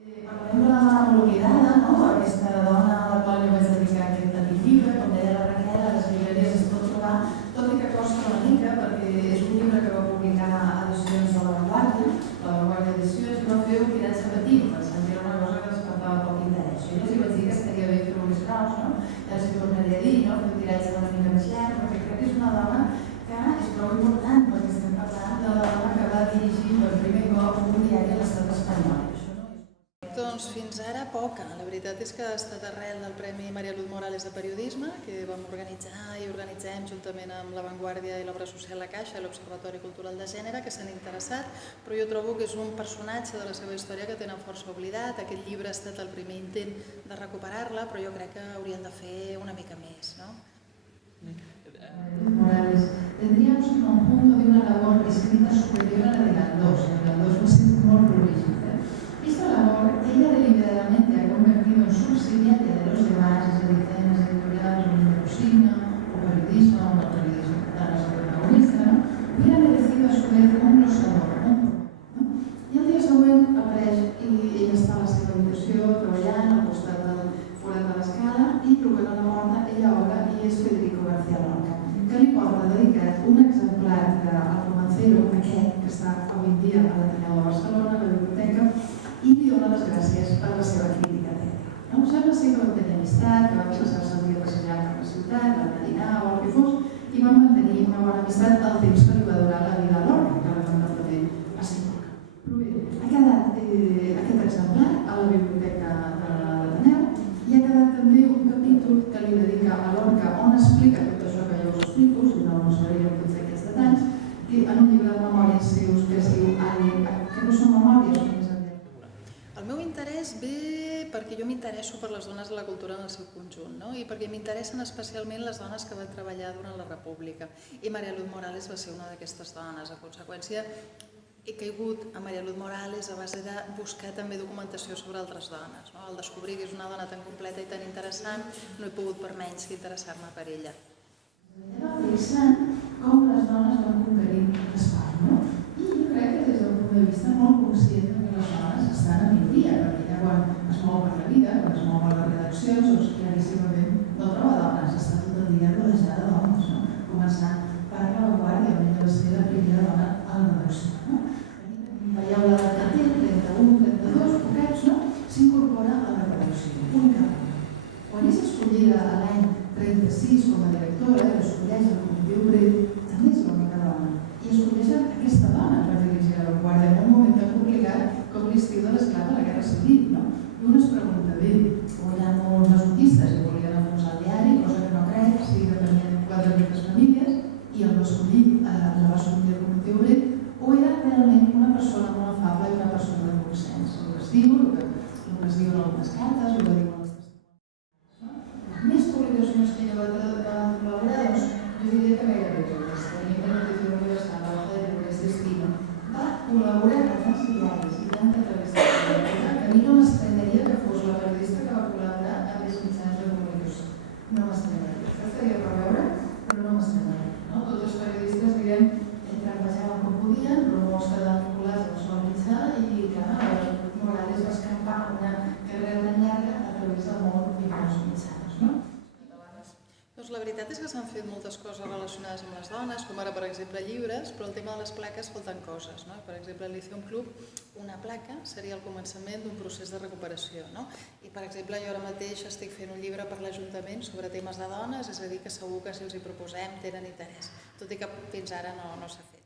Parlem de la dona molt oblidada, aquesta dona a la qual jo vaig dedicar aquest llibre, com deia la Raquel, a les llibreries es pot trobar, tot i que costa una mica, perquè és un llibre que va publicar a Edicions de La Vanguardia Edicions, i va fer un tiratge petit, pensant que era una cosa que despertava poc interès. Jo els vaig dir que estaria bé fer-ho més graus, ja els hi tornaré a dir, fer un tiratge una mica més llarg, perquè crec que és una dona que és prou important, perquè estem parlant de la dona que va dirigir per primer cop un diari a l'estat espanyol. Doncs fins ara poca. La veritat és que ha estat arrel del Premi Maria Luz Morales de Periodisme, que vam organitzar i organitzem juntament amb La Vanguardia i l'Obra Social La Caixa i l'Observatori Cultural de Gènere, que s'han interessat, però jo trobo que és un personatge de la seva història que tenen força oblidat. Aquest llibre ha estat el primer intent de recuperar-la, però jo crec que haurien de fer una mica més, no? Morales, tendríamos un conjunto de una labor escrita superior a la de Galdós. Galdós va ser molt prolífic. Esta labor, ella deliberadamente ha convertido en subsidiaria de los demás, es decir, temas editoriales, o numerosigno, o periodismo, o no periodismo, la protagonista, hubiera merecido a su vez un glosador, I el dia següent apareix i ella està a la seva habitació treballant al costat del forat de l'escala i truquen a la porta, ella obre i és Federico García Lorca, que li porta dedicat un exemplar del Romancero, aquest que està avui dia a l'Ateneu de Barcelona, a la biblioteca, i li dona les gràcies per la seva crítica tècnica. Sembla ser que van tenir amistat, que van passar-se el dia passejar per la ciutat, van dinar o el que fos, i van mantenir una bona amistat el temps que li va durar la vida a Lorca, que lamentablement va ser poca. Però bé, ha quedat aquest exemplar a la biblioteca de l'Ateneu i ha quedat també un capítol que li dedica a Lorca on explica tot això que jo us explico, si no us veríem tots aquests detalls, en un llibre de memòries seus que es diu Alien, que no són memòries, el meu interès ve perquè jo m'interesso per les dones de la cultura en el seu conjunt, i perquè m'interessen especialment les dones que van treballar durant la República. I Maria Luz Morales va ser una d'aquestes dones. A conseqüència, he caigut a Maria Luz Morales a base de buscar també documentació sobre altres dones. Al descobrir que és una dona tan completa i tan interessant, no he pogut per menys que interessar-me per ella. Era interessant com les dones van conquerir l'espai, I jo crec que des del punt de vista molt conscient que les dones estan a minoria, perquè ja quan es mou per la vida, quan es mou per les redaccions, doncs claríssimament no troba dones, està tot el dia rodejada d'homes, començant per La Vanguardia, on ella va ser la primera dona a la redacció. Veieu la de cartell, 31, 32, poquets, s'incorpora a la redacció, única dona. Quan és escollida l'any 36 com a directora i escolleix el Comitè Obrer, també és l'única dona. I escolleix aquesta dona per dirigir La Vanguardia en un moment tan complicat com l'estiu de l'esclava a la Guerra Civil. I un es pregunta, bé, hi ha molts masoquistes i volien enfonsar el diari, cosa que no crec, sí que tenien 4 riques famílies, i el va escollir, la va escollir el Comitè Obrer, o era realment una persona molt afable i una persona de consens. El que es diu, el que es diu en algunes cartes, el que diuen els testimonis. Més publicacions que ella va col·laborar, doncs, jo diria que gairebé totes. Tenim la Notícia Universal, la Hoja de Llibres d'Estima. Va col·laborar amb tants diaris i tanta revista que a mi no m'estranyaria que fos la periodista que va col·laborar amb els mitjans de comunicació. No m'estranyaria. Això estaria per veure, però no m'estranyaria. Tots els periodistes, diguem, treballaven com podien, però molts quedaven vinculats al sol mitjà i, clar, Morales va escampar una carrera tan llarga a través del món i els mitjans, Doncs la veritat és que s'han fet moltes coses relacionades amb les dones, com ara, per exemple, llibres, però el tema de les plaques falten coses. Per exemple, al Liceum Club, una placa seria el començament d'un procés de recuperació. I, per exemple, jo ara mateix estic fent un llibre per l'Ajuntament sobre temes de dones, és a dir, que segur que si els hi proposem tenen interès, tot i que fins ara no s'ha fet.